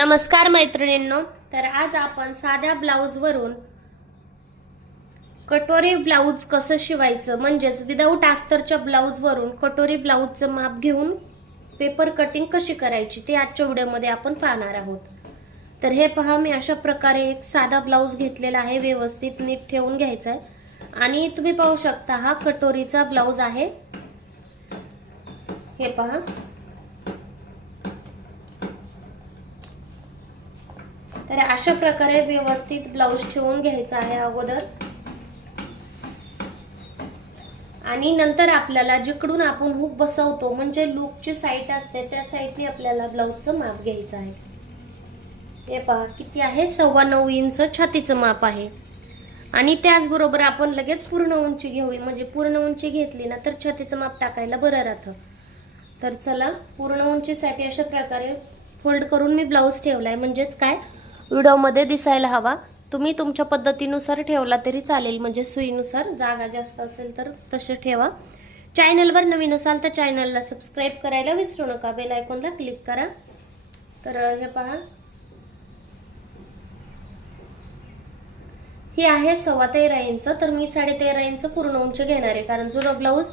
नमस्कार मैत्रिणींनो, तर आज आपण साध्या ब्लाउज वरून कटोरी ब्लाउज कसं शिवायचं म्हणजेच विदाऊट अस्तरच्या ब्लाउज वरून कटोरी ब्लाउजचं माप घेऊन पेपर कटिंग कशी करायची ते आजच्या व्हिडिओमध्ये आपण पाहणार आहोत। तर हे पहा, मी अशा प्रकारे एक साधा ब्लाउज घेतलेला आहे, व्यवस्थित नीट ठेवून घ्यायचा आहे। आणि तुम्ही पाहू शकता हा कटोरीचा ब्लाउज आहे। हे पहा, तर अशा प्रकारे व्यवस्थित ब्लाउज ठेवून घ्यायचा आहे अगोदर, आणि नंतर आपल्याला जिकडून आपण हुक बसवतो म्हणजे लूपची साइड असते त्या साइडने आपल्याला ब्लाउजचं माप घ्यायचं आहे। हे पहा किती आहे, 9.25 इंच छातीचं माप आहे। आणि त्याचबरोबर आपण लगेच पूर्ण उंची घेऊ, म्हणजे पूर्ण उंची घेतली ना तर छातीचं माप टाकायला बरं राहतं। तर चला, पूर्ण उंचीसाठी अशा प्रकारे फोल्ड करून मी ब्लाउज ठेवलाय, म्हणजेच काय व्हिडिओमध्ये दिसायला हवा। तुम्ही तुमच्या पद्धतीनुसार ठेवला तरी चालेल, म्हणजे सुईनुसार जागा जास्त असेल तर तसे ठेवा। चॅनलवर नवीन असाल तर चॅनलला सबस्क्राइब करायला विसरू नका, बेल आयकॉनला क्लिक करा। तर हे पहा, ही आहे 13.25 इंच, तर मी 13.5 इंच पूर्ण उंची घेणार आहे, कारण जो ब्लाउज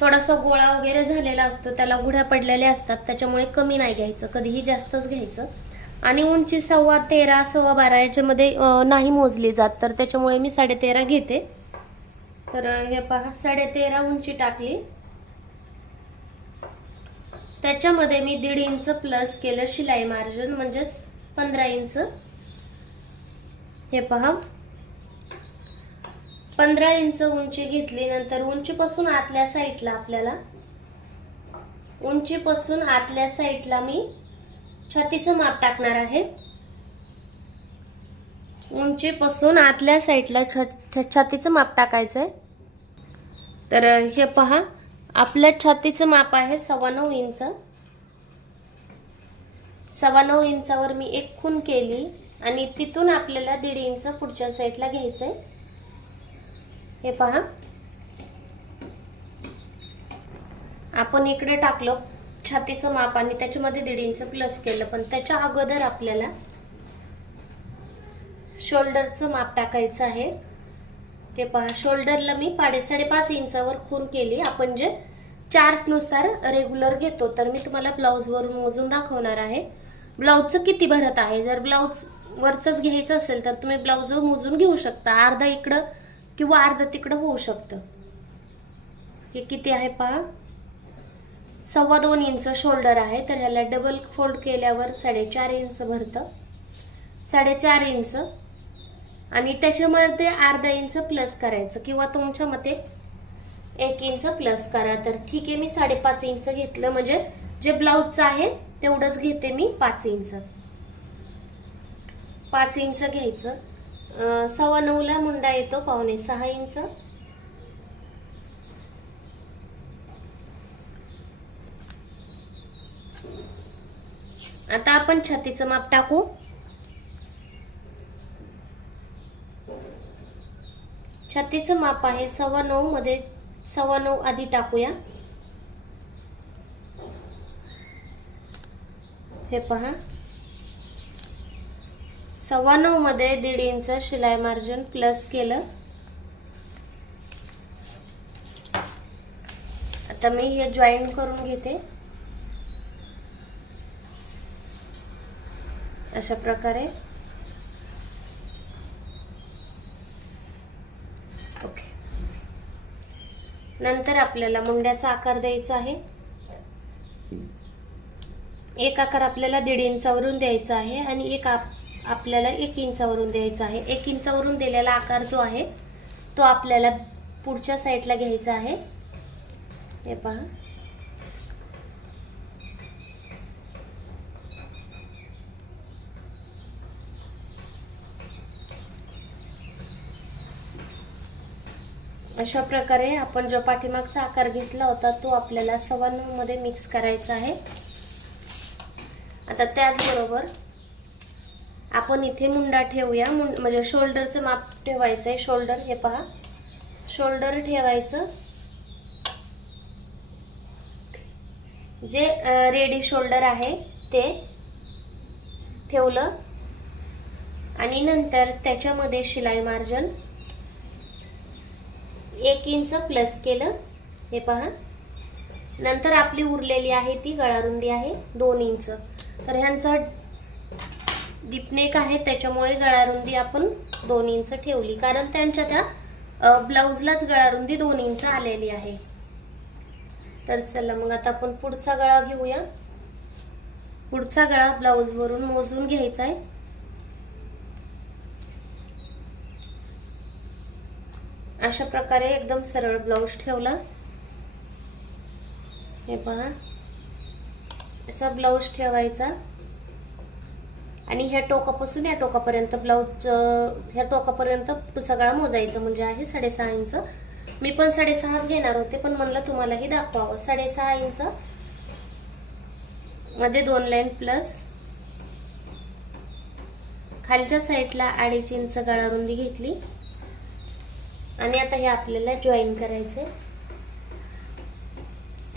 थोडासा गोळा वगैरे झालेला असतो त्याला गुढ्या पडलेल्या असतात, त्याच्यामुळे कमी नाही घ्यायचं, कधीही जास्तच घ्यायचं। आणि उंची 13.25 12.25 याच्यामध्ये नाही मोजली जात, तर त्याच्यामुळे मी 13.5 घेते। तर हे पहा, 13.5 उंची टाकली, त्याच्यामध्ये मी 1.5 इंच प्लस केलं शिलाई मार्जिन, म्हणजेच 15 इंच। हे पहा, 15 इंच उंची घेतली। नंतर उंचीपासून आतल्या साईडला मी छातीचं माप टाकणार आहे। उंचीपासून आतल्या साईडला छातीचं माप टाकायचंय। तर हे पहा, आपल्या छातीचं माप आहे 9.25 इंच। 9.25 इंचावर मी एक खूण केली आणि तिथून आपल्याला 1.5 इंच पुढच्या साईडला घ्यायचंय। हे पहा, आपण इकडे टाकलं छातीचं माप आणि त्याच्यामध्ये 1.5 इंच प्लस केलं, पण त्याच्या अगोदर आपल्याला शोल्डरचं माप टाकायचं आहे। ते पहा, शोल्डरला मी 5.5 इंचावर खूण केली। आपण जे चार्ट नुसार रेग्युलर घेतो, तर मी तुम्हाला ब्लाउज वरून मोजून दाखवणार आहे ब्लाउजचं किती भरत आहे। जर ब्लाउज वरचंच घ्यायचं असेल तर तुम्ही ब्लाउज मोजून घेऊ शकता, अर्धा इकडं किंवा अर्धा तिकडं होऊ शकतं। हे किती आहे पहा, 2.25 इंच शोल्डर आहे, तर ह्याला डबल फोल्ड केल्यावर 4.5 इंच भरतं। 4.5 इंच आणि त्याच्यामध्ये अर्धा इंच प्लस करायचं, किंवा तुमच्या मते 1 इंच प्लस करा। तर ठीक आहे, मी 5.5 इंच घेतलं, म्हणजे जे ब्लाउजचं आहे तेवढंच घेते मी, 5 इंच। 5 इंच घ्यायचं। 9.25 ला मुंडा येतो 5.25 इंच। आता आपण छातीचं माप टाकू। छातीचं माप आहे 9.25 मध्ये 9.25 आधी टाकूया। हे पहा, 9.25 मध्ये 1.5 इंच शिलाई मार्जिन प्लस केलं। आता मी हे जॉईन करून घेते अशा प्रकारे। ओके, नंतर आपल्याला मुंड्याचा आकार द्यायचा आहे। एक आकार आपल्याला 1.5 इंचावरून द्यायचा आहे आणि एक आपल्याला 1 इंचावरून द्यायचा आहे। 1 इंचावरून दिलेला आकार जो आहे तो आपल्याला पुढच्या साईडला घ्यायचा आहे। हे पहा, अशा प्रकारे आपण जो पाठीमागचा आकार घेतला होता तो आपल्याला 9.25 मध्ये मिक्स करायचा आहे। आता त्याचबरोबर आपण इथे मुंडा ठेवूया, म्हणजे शोल्डरचं माप ठेवायचं आहे। शोल्डर, हे पहा, शोल्डर ठेवायचं, जे रेडी शोल्डर आहे ते ठेवलं आणि नंतर त्याच्यामध्ये शिलाई मार्जिन 1 इंच प्लस केलं. हे पहा. नंतर आपली उरलेली आहे ती गळारुंदी आहे 2 इंच. तर ह्यांचा डीपनेक आहे त्याच्यामुळे गळारुंदी आपण 2 इंच ठेवली, कारण त्यांच्या त्या ब्लाउजलाच गळारुंदी 2 इंच आलेली आहे. तर चला मग आता आपण पुढचा गळा घेऊया. पुढचा गळा ब्लाउज वरून मोजून घ्यायचा आहे. अशा प्रकारे एकदम सरळ ब्लाउज ठेवला. हे पहा, असा ब्लाउज ठेवायचा आणि ह्या टोकापासून या टोकापर्यंत ब्लाउज ह्या टोकापर्यंत सगळा मोजायचा. म्हणजे आहे 6.5 इंच. मी पण 6.5च घेणार होते, पण म्हणलं तुम्हालाही दाखवावं. 6.5 इंच मध्ये 2 लाईन प्लस खालच्या साईडला 2.5 इंच गळारुंदी घेतली आणि आता हे आपल्याला जॉईन करायचे.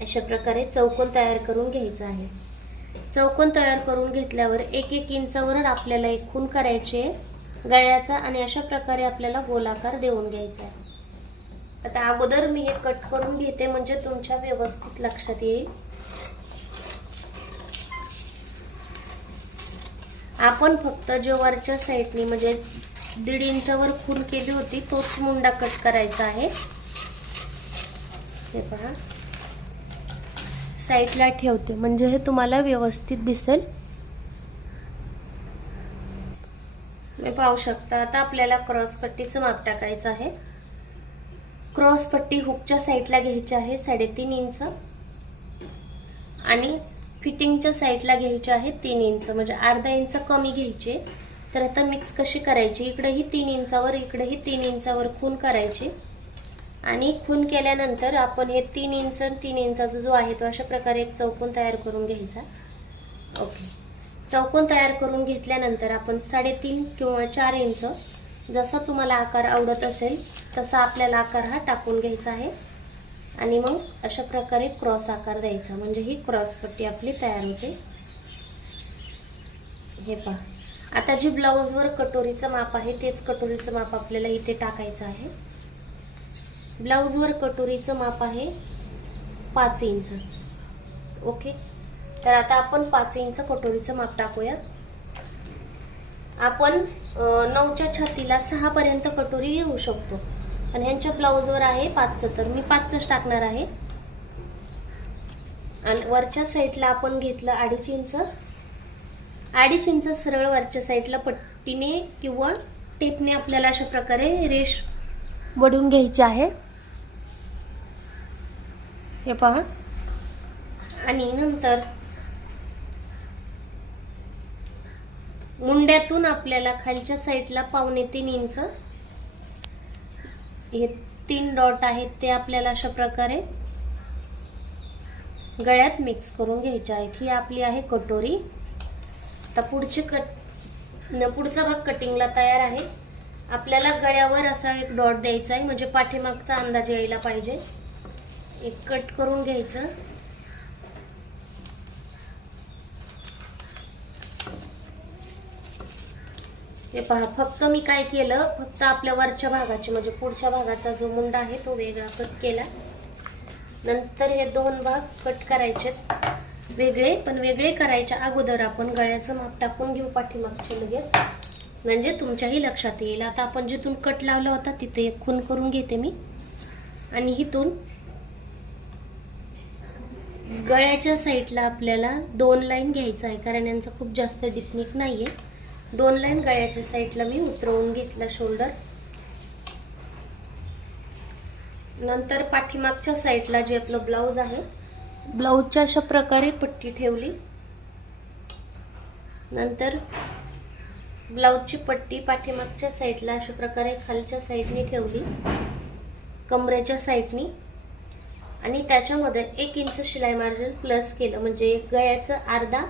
अशा प्रकारे चौकोन तयार करून घ्यायचा आहे. चौकोन तयार करून घेतल्यावर 1-1 इंचावर आपल्याला एक खूण करायची आहे गळ्याचा आणि अशा प्रकारे आपल्याला गोलाकार देऊन घ्यायचा आहे. आता अगोदर मी हे कट करून घेते म्हणजे तुमच्या व्यवस्थित लक्षात येईल. आपण फक्त जो वरच्या साईडनी म्हणजे 1.5 इंचावर खूण केली होती तोच मुंडा कट करायचा आहे. हे पहा, साईडला ठेवते म्हणजे हे तुम्हाला व्यवस्थित दिसेल. मी पाहू शकता. आता आपल्याला क्रॉस पट्टीचं माप टाकायचं आहे. क्रॉस पट्टी हुकच्या साईडला घ्यायची आहे 3.5 इंच आणि फिटिंगच्या साईडला घ्यायची आहे 3 इंच, म्हणजे अर्धा इंच कमी घ्यायचे. तर आता मिक्स कशी करायची, इकडेही 3 इंचावर इकडेही 3 इंचावर खूण करायची आणि खूण केल्यानंतर आपण हे 3 इंच आणि 3 इंचाचा जो आहे तो अशा प्रकारे एक चौकोन तयार करून घ्यायचा. ओके, चौकोन तयार करून घेतल्यानंतर आपण 3.5 किंवा 4 इंच जसा तुम्हाला आकार आवडत असेल तसा आपल्याला आकार हा टाकून घ्यायचा आहे आणि मग अशा प्रकारे क्रॉस आकार द्यायचा. म्हणजे ही क्रॉस पट्टी आपली तयार होते. हे पहा, आता जी ब्लाउजवर कटोरीचं माप आहे तेच कटोरीचं माप आपल्याला इथे टाकायचं आहे. ब्लाउजवर कटोरीचं माप आहे 5 इंच. ओके, तर आता आपण 5 इंच कटोरीचं माप टाकूया. आपण 9च्या छातीला 6 पर्यंत कटोरी घेऊ शकतो आणि ह्यांच्या ब्लाउजवर आहे 5चं, तर मी 5च टाकणार आहे. आणि वरच्या साईडला आपण घेतलं 2.5 इंच. 2.5 इंच सरळ वरच्या साईडला पट्टीने किंवा टेपने आपल्याला अशा प्रकारे रेष वडून घ्यायची आहे. हे पहा, आणि नंतर मुंड्यातून आपल्याला खालच्या साईडला 2.25 इंच हे 3 डॉट आहेत ते आपल्याला अशा प्रकारे गळ्यात मिक्स करून घ्यायचे आहेत. ही आपली आहे कटोरी. आता पुढचा भाग कटिंगला तयार आहे. आपल्याला गळ्यावर असा एक डॉट द्यायचा आहे म्हणजे पाठीमागचा अंदाज यायला पाहिजे. एक कट करून घ्यायचं. हे पहा, फक्त मी काय केलं, फक्त आपल्या वरच्या भागाची म्हणजे पुढच्या भागाचा जो मुंडा आहे तो वेगळा कट केला. नंतर हे 2 भाग कट करायचे वेगळे, पण वेगळे करायच्या अगोदर आपण गळ्याचं माप टाकून घेऊ पाठीमागचे लगेच, म्हणजे तुमच्याही लक्षात येईल. आता आपण जिथून कट लावला होता तिथे एक खूण करून घेते मी आणि इथून गळ्याच्या साईडला आपल्याला 2 लाईन घ्यायचं आहे कारण यांचा खूप जास्त डिपनिक नाहीये. 2 लाईन गळ्याच्या साईडला मी उतरवून घेतला शोल्डर. नंतर पाठीमागच्या साईडला जे आपलं ब्लाउज आहे ब्लाउजच्या अशा प्रकारे पट्टी ठेवली. नंतर ब्लाउजची पट्टी पाठीमागच्या साईडला अशा प्रकारे खालच्या साईडनी ठेवली कमरेच्या साईडनी आणि त्याच्यामध्ये 1 इंच शिलाई मार्जिन प्लस केलं म्हणजे गळ्याचं अर्धा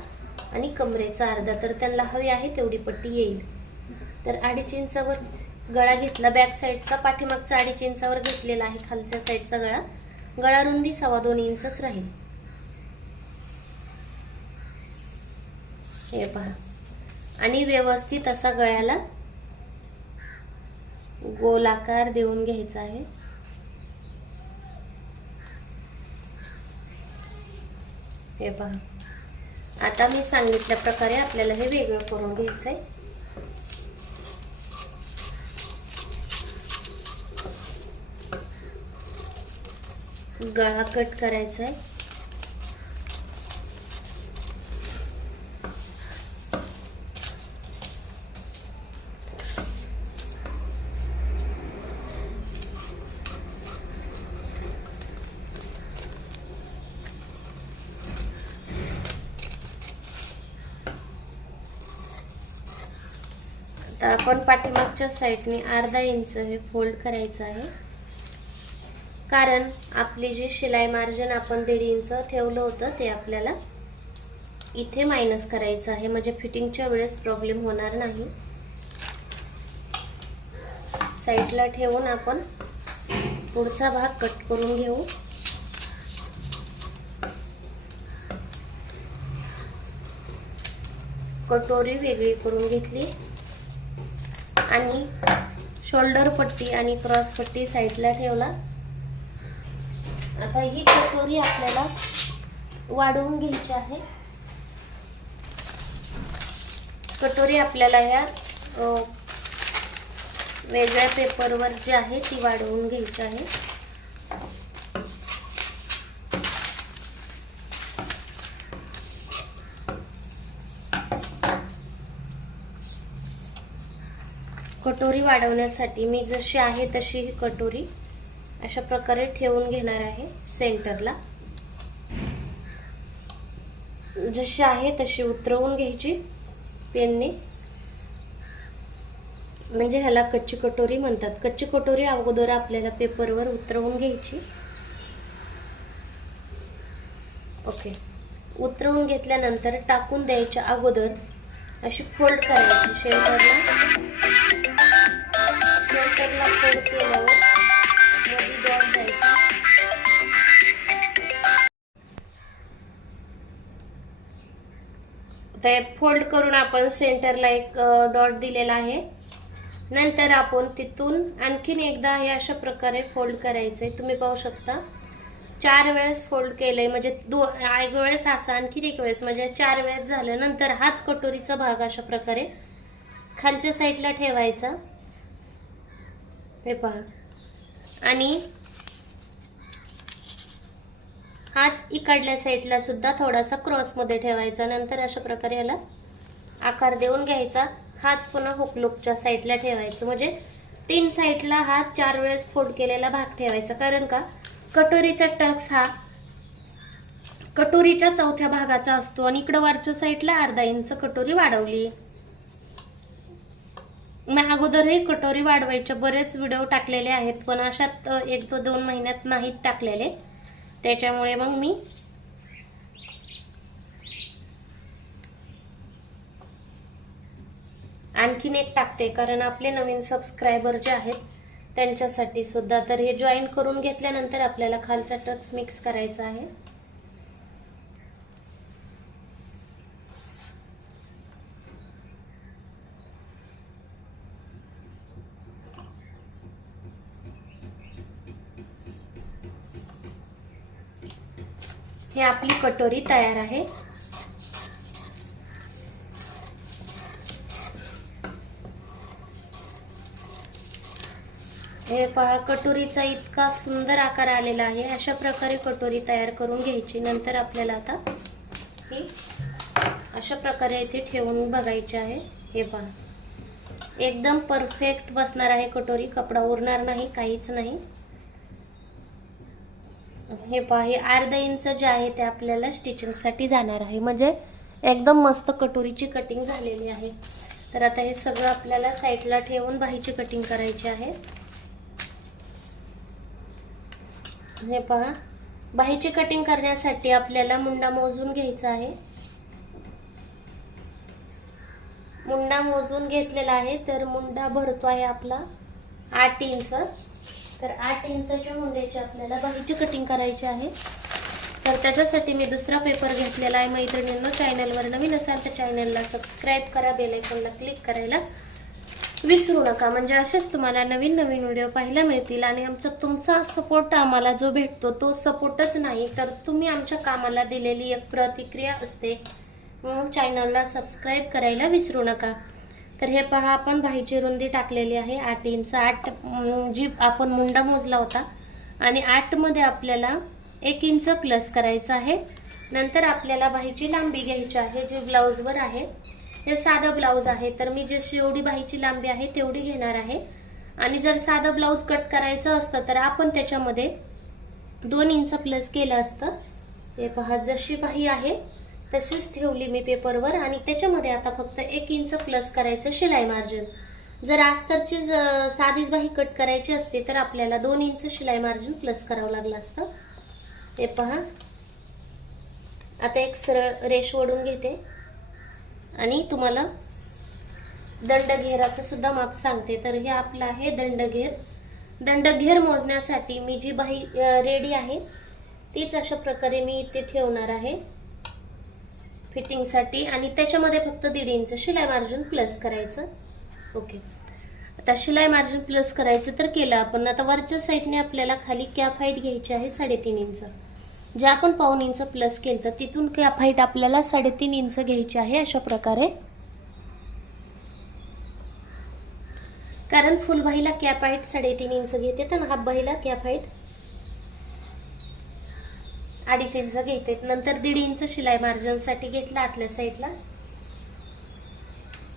आणि कमरेचा अर्धा, तर त्यांना हवी आहे तेवढी पट्टी येईल. तर 2.5 इंचावर गळा घेतला बॅक साईडचा, पाठीमागचा 2.5 इंचावर घेतलेला आहे खालच्या साईडचा गळा. गळा रुंदी 2.25 इंचच राहील. हे पहा, आणि व्यवस्थित असा गळ्याला गोल आकार देऊन घ्यायचा आहे. हे पहा, आता मी सांगितल्या प्रकारे आपल्याला हे वेगळं करून घ्यायचंय. गळा कट करायचा आहे. आता आपण पाठीमागच्या साईडने अर्धा इंच हे फोल्ड करायचं आहे, कारण आपली जी शिलाई मार्जिन आपण 1.5 इंच ठेवलं होतं ते आपल्याला इथे मायनस करायचं आहे, म्हणजे फिटिंगच्या वेळेस प्रॉब्लेम होणार नाही. साईडला ठेवून आपण पुढचा भाग कट करून घेऊ. कटोरी वेगळी करून घेतली आणि शोल्डर पट्टी आणि क्रॉस पट्टी साईडला ठेवला. आता ही कटोरी आपल्याला वाढवून घ्यायची आहे. कटोरी आपल्याला या वेगळ्या पेपरवर जी आहे ती वाढवून घ्यायची आहे. कटोरी वाढवण्यासाठी मी जशी आहे तशी ही कटोरी अशा प्रकारे ठेवून घेणार आहे सेंटरला. जशी आहे तशी उतरवून घ्यायची पेनने, म्हणजे ह्याला कच्ची कटोरी म्हणतात. कच्ची कटोरी अगोदर आपल्याला पेपरवर उतरवून घ्यायची. ओके, उतरवून घेतल्यानंतर टाकून द्यायच्या अगोदर अशी फोल्ड करायची. शेल्टरला फोल्ड केल्यावर मध्ये डॉट द्यायचा. ते फोल्ड करून आपण सेंटरला एक डॉट दिलेला आहे. नंतर आपण तिथून आणखीन एकदा हे अशा प्रकारे फोल्ड करायचंय. तुम्ही पाहू शकता 4 वेळेस फोल्ड केलंय, म्हणजे एक वेळेस असं आणखीन एक वेळेस, म्हणजे 4 वेळेस झालं. नंतर हाच कटोरीचा भाग अशा प्रकारे खालच्या साईडला ठेवायचा. हे पहा, आणि हाच इकडल्या साईडला सुद्धा थोडासा क्रॉस मध्ये ठेवायचा. नंतर अशा प्रकारे याला आकार देऊन घ्यायचा. हाच पुन्हा हुकलूकच्या साईडला ठेवायचं, म्हणजे 3 साईडला हा 4 वेळेस फोल्ड केलेला भाग ठेवायचा. कारण का कटोरीचा टक्स हा कटोरीच्या चौथ्या भागाचा असतो आणि इकडं वरच्या साईडला अर्धा इंच कटोरी वाढवली. मी अगोदरही कटोरी वाढवायचे बरेच व्हिडिओ टाकलेले आहेत, पण अशात 1-2 महिन्यात नाहीत टाकलेले. त्याच्यामुळे मग मी आणखीन एक टाकते, कारण आपले नवीन सबस्क्रायबर जे आहेत त्यांच्यासाठी सुद्धा. तर हे जॉईन करून घेतल्यानंतर आपल्याला खालचा टक्स मिक्स करायचा आहे. ही आपली कटोरी तयार आहे. हे पहा, कटोरीचा इतका सुंदर आकार आलेला आहे. अशा प्रकारे कटोरी तयार करून घ्यायची. नंतर आपल्याला आता ही अशा प्रकारे इथे ठेवून बघायची आहे. हे पहा, एकदम परफेक्ट बसणार आहे कटोरी, कपडा उरणार नाही, काहीच नाही. हे पहा, हे अर्धा इंच जे आहे ते आपल्याला स्टिचिंगसाठी जाणार आहे, म्हणजे एकदम मस्त कटोरीची कटिंग झालेली आहे. तर आता हे सगळं आपल्याला साईडला ठेवून बाहीची कटिंग करायची आहे. हे पहा, बाहीची कटिंग करण्यासाठी आपल्याला मुंडा मोजून घ्यायचा आहे. मुंडा मोजून घेतलेला आहे, तर मुंडा भरतो आहे आपला 8 इंच. तर 8 इंचाच्या मुंड्याची आपल्याला बाहीची कटिंग करायची आहे. तर त्याच्यासाठी मी दुसरा पेपर घेतलेला आहे मैत्रिणींनो. चॅनलवर नवीन असाल तर चॅनलला सबस्क्राईब करा, बेल आयकॉनला क्लिक करायला विसरू नका, म्हणजे असेच तुम्हाला नवीन नवीन व्हिडिओ पाहायला मिळतील. आणि तुमचा सपोर्ट आम्हाला जो भेटतो तो सपोर्टच नाही तर तुम्ही आमच्या कामाला दिलेली एक प्रतिक्रिया असते, म्हणून चॅनलला सबस्क्राईब करायला विसरू नका. तर हे पहा, आपण बाहीची रुंदी टाकलेली आहे 8 इंच. 8 जी आपण मुंडा मोजला होता आणि 8 मध्ये आपल्याला 1 इंच प्लस करायचं आहे. नंतर आपल्याला बाहीची लांबी घ्यायची आहे, जी ब्लाउजवर आहे. हे साधं ब्लाउज आहे तर मी जशी एवढी बाहीची लांबी आहे तेवढी घेणार आहे. आणि जर साधं ब्लाउज कट करायचं असतं तर आपण त्याच्यामध्ये 2 इंच प्लस केलं असतं. हे पहा, जशी बाही आहे तशीच ठेवली मी पेपरवर आणि त्याच्यामध्ये आता फक्त 1 इंच प्लस करायचं शिलाई मार्जिन. जर अस्तरची साधीच बाही कट करायची असते तर आपल्याला 2 इंच शिलाई मार्जिन प्लस करावं लागलं असतं. हे पहा, आता एक सरळ रेष ओढून घेते आणि तुम्हाला दंडघेराचं सुद्धा माप सांगते. तर हे आपलं आहे दंडघेर. दंडघेर मोजण्यासाठी मी जी बाही रेडी आहे तीच अशा प्रकारे मी इथे ठेवणार आहे फिटिंगसाठी आणि त्याच्यामध्ये फक्त 1.5 इंच शिलाई मार्जिन प्लस करायचं. ओके, आता शिलाई मार्जिन प्लस करायचं तर केलं आपण. आता वरच्या साईडने आपल्याला खाली कॅप हाईट घ्यायची आहे 3.5 इंच. जे आपण 1.5 इंच प्लस केलं तर तिथून कॅप हाईट आपल्याला 3.5 इंच घ्यायची आहे अशा प्रकारे. कारण फुल बाहीला कॅप हाईट 3.5 इंच घेते तर हाफ बाहीला कॅप हाईट 2.5 इंच घेते. नंतर 1.5 इंच शिलाई मार्जिन साठी घेतला आतल्या साईडला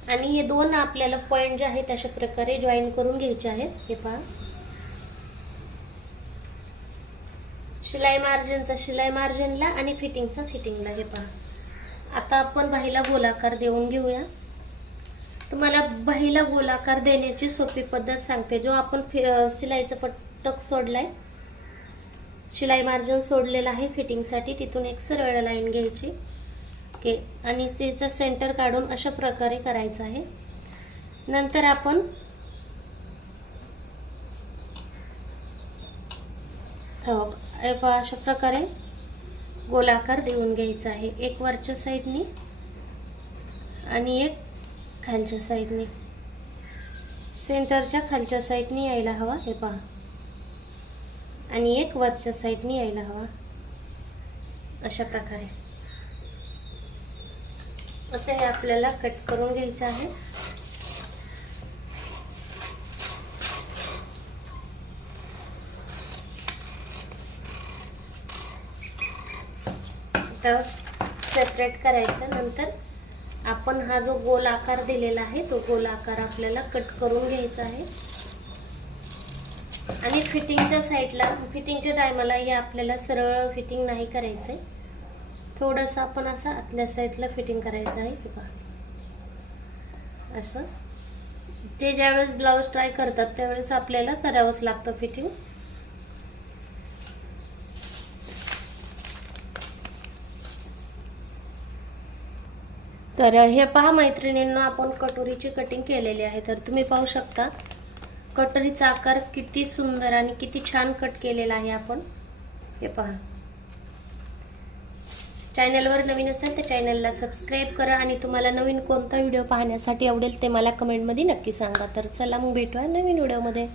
आणि हे 2 आपल्याला पॉइंट जे आहेत अशा प्रकारे जॉईन करून घ्यायचे आहेत. हे पहा, शिलाई मार्जिनचा शिलाई मार्जिनला आणि फिटिंगचा फिटिंगला. हे पहा, आता आपण बाहीला गोलाकार देऊन घेऊया. तुम्हाला बाहीला गोलाकार देण्याची सोपी पद्धत सांगते. जो आपण शिलाईचा पट्टक सोडलाय, शिलाई मार्जिन सोडलेला आहे फिटिंगसाठी, तिथून एक सरळ लाईन घ्यायची. ओके, आणि त्याचं सेंटर काढून अशा प्रकारे करायचं आहे. नंतर आपण अशा प्रकारे गोलाकार देऊन घ्यायचा आहे. एक वरच्या साईडनी आणि एक खालच्या साईडनी, सेंटरच्या खालच्या साईडनी यायला हवा. हे पहा, आणि एक वरच्या साईडनी यायला हवा अशा प्रकारे. आता हे आपल्याला कट करून घ्यायचं आहे. तर सेपरेट करायचं. नंतर आपण हा जो गोल आकार दिलेला आहे तो गोल आकार आपल्याला कट करून घ्यायचा आहे. आणि फिटिंगच्या साईडला, फिटिंगच्या टायमाला हे आपल्याला सरळ फिटिंग नाही करायचंय, थोडंसं आपण असं आतल्या साईडला फिटिंग करायचं आहे. हे पहा, असं ते ज्यावेळेस ब्लाऊज ट्राय करतात त्यावेळेस आपल्याला करावंच लागतं फिटिंग. तर हे पहा मैत्रिणींनो, आपण कटोरीची कटिंग केलेली आहे. तर तुम्ही पाहू शकता कटोरीचा आकार किती सुंदर आणि किती छान कट केलेला आहे आपण. हे पहा, चॅनलवर नवीन असाल तर चॅनलला सबस्क्राईब करा आणि तुम्हाला नवीन कोणता व्हिडिओ पाहण्यासाठी आवडेल ते मला कमेंटमध्ये नक्की सांगा. तर चला मग भेटूया नवीन व्हिडिओमध्ये.